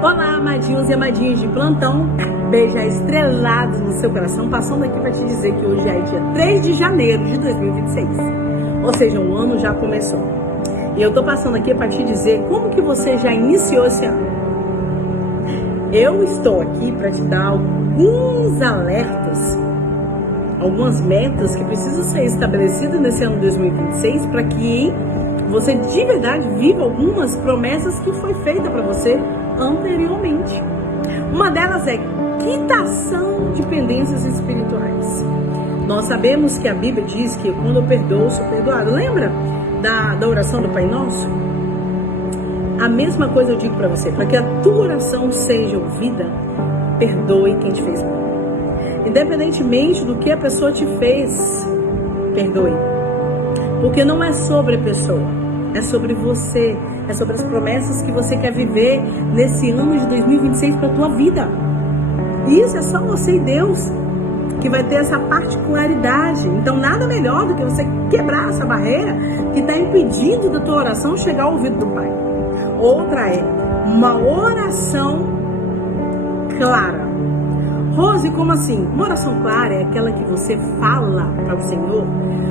Olá, amadinhos e amadinhas de plantão, beijo estrelado no seu coração, passando aqui para te dizer que hoje é dia 3 de janeiro de 2026, ou seja, um ano já começou. E eu tô passando aqui para te dizer como que você já iniciou esse ano. Eu estou aqui para te dar alguns alertas, algumas metas que precisam ser estabelecidas nesse ano 2026 para que você de verdade viva algumas promessas que foi feita para você anteriormente. Uma delas é quitação de pendências espirituais. Nós sabemos que a Bíblia diz que quando eu perdoo, sou perdoado. Lembra da oração do Pai Nosso? A mesma coisa eu digo para você, para que a tua oração seja ouvida, perdoe quem te fez mal. Independentemente do que a pessoa te fez, perdoe. Porque não é sobre a pessoa, é sobre você, é sobre as promessas que você quer viver nesse ano de 2026 para a tua vida. Isso é só você e Deus que vai ter essa particularidade. Então nada melhor do que você quebrar essa barreira que está impedindo da tua oração chegar ao ouvido do Pai. Outra é uma oração clara. Rose, como assim? Uma oração clara é aquela que você fala para o Senhor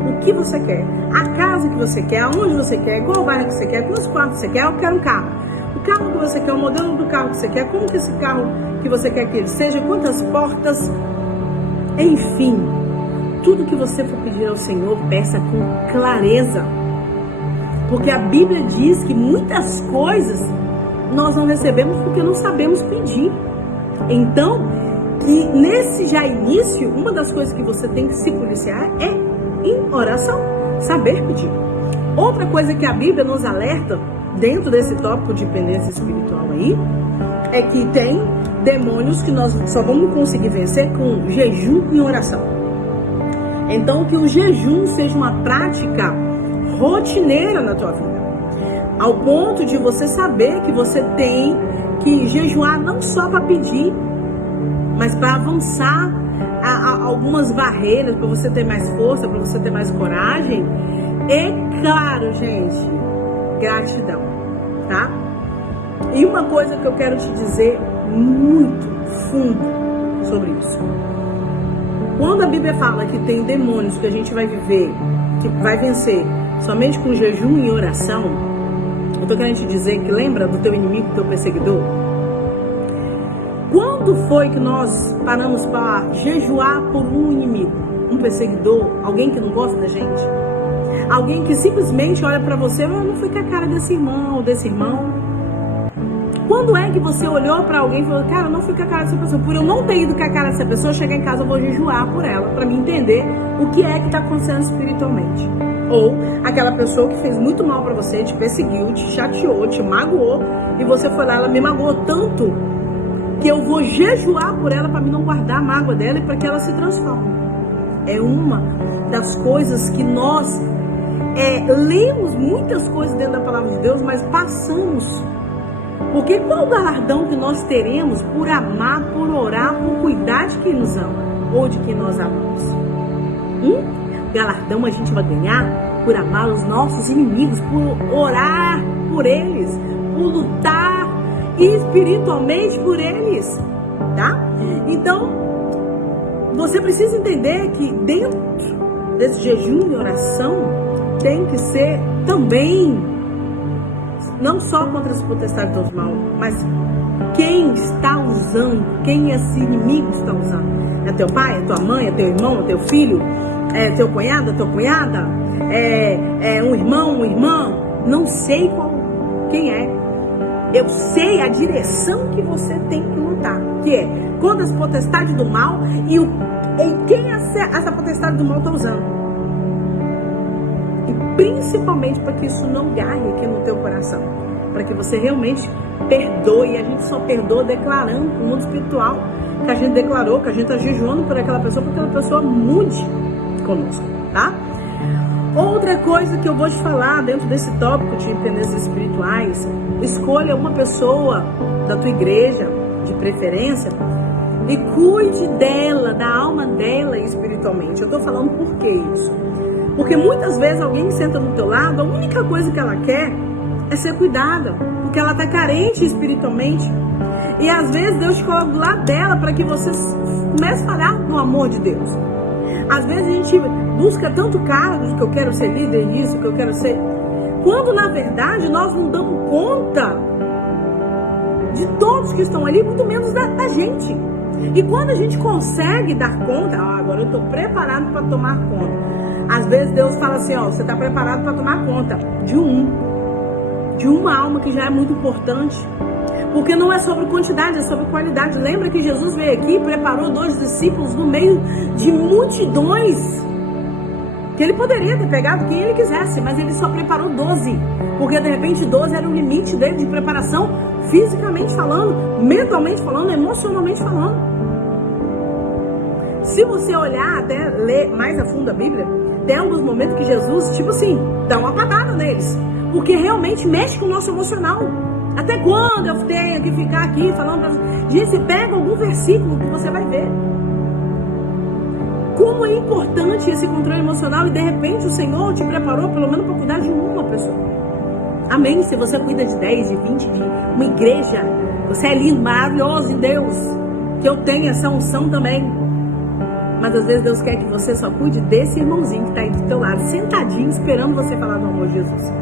o que você quer, a casa que você quer, aonde você quer, qual bairro que você quer, quantos quartos você quer. Eu quero um carro. O carro que você quer, o modelo do carro que você quer, como que esse carro que você quer que ele seja, quantas portas, enfim, tudo que você for pedir ao Senhor, peça com clareza. Porque a Bíblia diz que muitas coisas nós não recebemos porque não sabemos pedir. Então, que nesse já início, uma das coisas que você tem que se policiar é em oração, saber pedir. Outra coisa que a Bíblia nos alerta, dentro desse tópico de dependência espiritual aí, é que tem demônios que nós só vamos conseguir vencer com jejum e oração. Então, que o jejum seja uma prática rotineira na tua vida, ao ponto de você saber que você tem que jejuar não só para pedir, mas para avançar algumas barreiras, para você ter mais força, para você ter mais coragem. E claro, gente, gratidão, tá? E uma coisa que eu quero te dizer muito fundo sobre isso. Quando a Bíblia fala que tem demônios que a gente vai viver, que vai vencer somente com jejum e oração, eu tô querendo te dizer que lembra do teu inimigo, do teu perseguidor? Quando foi que nós paramos para jejuar por um inimigo, um perseguidor, alguém que não gosta da gente? Alguém que simplesmente olha para você, eu não fui com a cara desse irmão ou desse irmão. Quando é que você olhou para alguém e falou, cara, eu não fui com a cara dessa pessoa, por eu não ter ido com a cara dessa pessoa, chegar em casa eu vou jejuar por ela, para me entender o que é que está acontecendo espiritualmente. Ou aquela pessoa que fez muito mal para você, te perseguiu, te chateou, te magoou, e você foi lá, ela me magoou tanto que eu vou jejuar por ela para mim não guardar a mágoa dela e para que ela se transforme. É uma das coisas que nós lemos muitas coisas dentro da palavra de Deus, mas passamos. Porque qual o galardão que nós teremos por amar, por orar, por cuidar de quem nos ama ou de quem nós amamos? Galardão a gente vai ganhar por amar os nossos inimigos, por orar por eles, por lutar espiritualmente por eles, tá? Então, você precisa entender que dentro desse jejum e oração tem que ser também, não só contra esse potestade dos mal, mas quem está usando, quem esse inimigo está usando. É teu pai, é tua mãe, é teu irmão, é teu filho, é teu cunhado, é tua cunhada, é um irmão, uma irmã, não sei quem é. Eu sei a direção que você tem que lutar, que é contra as potestades do mal e quem essa potestade do mal está usando. E principalmente para que isso não ganhe aqui no teu coração, para que você realmente perdoe. A gente só perdoa declarando para o mundo espiritual que a gente declarou, que a gente está jejuando por aquela pessoa, para que aquela pessoa mude conosco, tá? Outra coisa que eu vou te falar dentro desse tópico de dependências espirituais, escolha uma pessoa da tua igreja, de preferência, e cuide dela, da alma dela espiritualmente. Eu tô falando por que isso? Porque muitas vezes alguém que senta do teu lado, a única coisa que ela quer é ser cuidada, porque ela tá carente espiritualmente. E às vezes Deus te coloca do lado dela para que você comece a falar no amor de Deus. Às vezes a gente busca tanto cargos, que eu quero ser líder nisso, que eu quero ser... Quando na verdade nós não damos conta de todos que estão ali, muito menos da gente. E quando a gente consegue dar conta, agora eu estou preparado para tomar conta. Às vezes Deus fala assim, você está preparado para tomar conta de uma alma que já é muito importante. Porque não é sobre quantidade, é sobre qualidade. Lembra que Jesus veio aqui e preparou 2 discípulos no meio de multidões. Que ele poderia ter pegado quem ele quisesse, mas ele só preparou 12. Porque de repente 12 era o limite dele de preparação, fisicamente falando, mentalmente falando, emocionalmente falando. Se você olhar, até ler mais a fundo a Bíblia, tem alguns momentos que Jesus, tipo assim, dá uma patada neles. Porque realmente mexe com o nosso emocional. Até quando eu tenho que ficar aqui falando pra você? Gente, pega algum versículo que você vai ver. Como é importante esse controle emocional e de repente o Senhor te preparou pelo menos para cuidar de uma pessoa. Amém? Se você cuida de 10, de 20, de uma igreja, você é lindo, maravilhoso em Deus. Que eu tenha essa unção também. Mas às vezes Deus quer que você só cuide desse irmãozinho que está aí do teu lado, sentadinho, esperando você falar do amor de Jesus.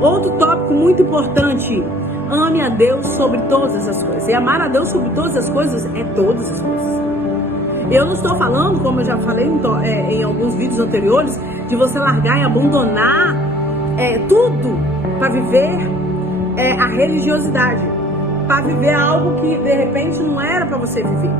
Outro tópico muito importante. Ame a Deus sobre todas as coisas. E amar a Deus sobre todas as coisas é todas as coisas. Eu não estou falando, como eu já falei em alguns vídeos anteriores, de você largar e abandonar tudo para viver a religiosidade. Para viver algo que de repente não era para você viver.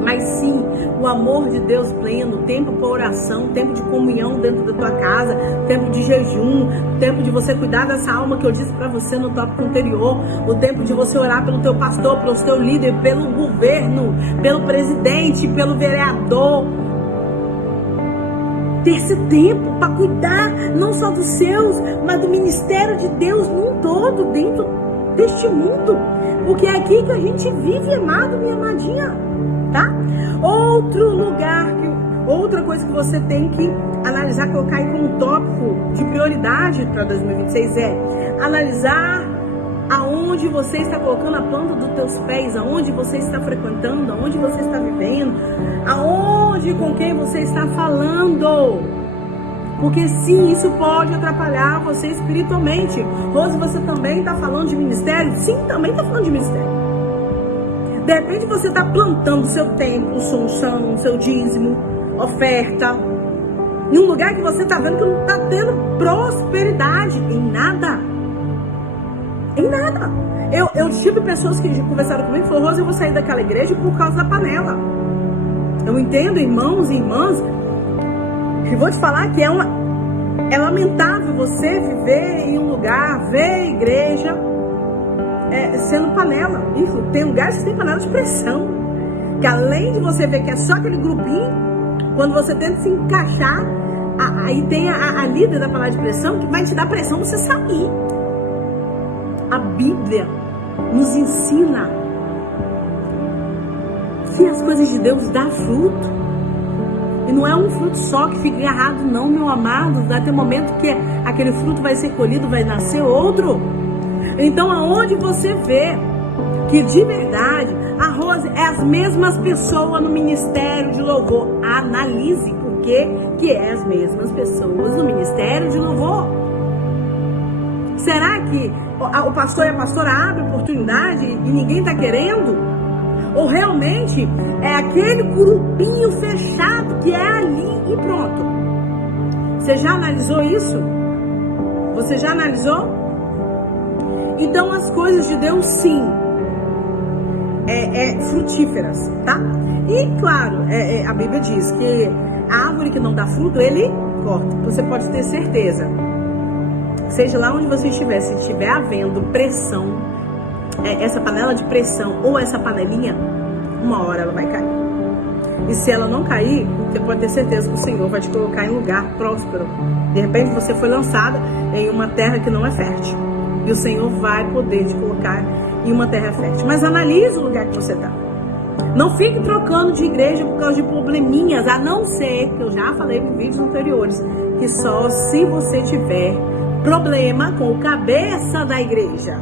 Mas sim, o amor de Deus pleno, tempo para oração, tempo de comunhão dentro da tua casa, tempo de jejum, tempo de você cuidar dessa alma que eu disse para você no tópico anterior, o tempo de você orar pelo teu pastor, pelo teu líder, pelo governo, pelo presidente, pelo vereador. Ter esse tempo para cuidar não só dos seus, mas do ministério de Deus num todo, dentro deste mundo. Porque é aqui que a gente vive, amado, minha amadinha. Tá? Outra coisa que você tem que analisar, colocar aí como tópico de prioridade para 2026 é analisar aonde você está colocando a planta dos teus pés, aonde você está frequentando, aonde você está vivendo, aonde, com quem você está falando. Porque sim, isso pode atrapalhar você espiritualmente. Rose, você também está falando de ministério? Sim, também está falando de ministério. De repente você está plantando seu tempo, sua unção, seu dízimo, oferta, em um lugar que você está vendo que não está tendo prosperidade em nada. Em nada. Eu tive pessoas que conversaram comigo e falaram, Rosa, eu vou sair daquela igreja por causa da panela. Eu entendo, irmãos e irmãs, que vou te falar que é lamentável você viver em um lugar, ver a igreja sendo panela. Isso, tem lugares que tem panela de pressão. Que além de você ver que é só aquele grupinho, quando você tenta se encaixar, aí tem a líder da panela de pressão que vai te dar pressão pra você sair. A Bíblia nos ensina que as coisas de Deus dão fruto. E não é um fruto só que fica agarrado, não, meu amado. Vai ter um momento que aquele fruto vai ser colhido, vai nascer outro. Então, aonde você vê que de verdade a Rose é as mesmas pessoas no ministério de louvor, analise por que é as mesmas pessoas no ministério de louvor. Será que o pastor e a pastora abrem oportunidade e ninguém está querendo? Ou realmente é aquele grupinho fechado que é ali e pronto? Você já analisou isso? Você já analisou? Então as coisas de Deus sim frutíferas, tá? E claro, a Bíblia diz que a árvore que não dá fruto, ele corta. Você pode ter certeza, seja lá onde você estiver, se estiver havendo pressão, essa panela de pressão ou essa panelinha, uma hora ela vai cair. E se ela não cair, você pode ter certeza que o Senhor vai te colocar em lugar próspero. De repente você foi lançada em uma terra que não é fértil. E o Senhor vai poder te colocar em uma terra fértil. Mas analise o lugar que você está. Não fique trocando de igreja por causa de probleminhas. A não ser, que eu já falei em vídeos anteriores, que só se você tiver problema com o cabeça da igreja.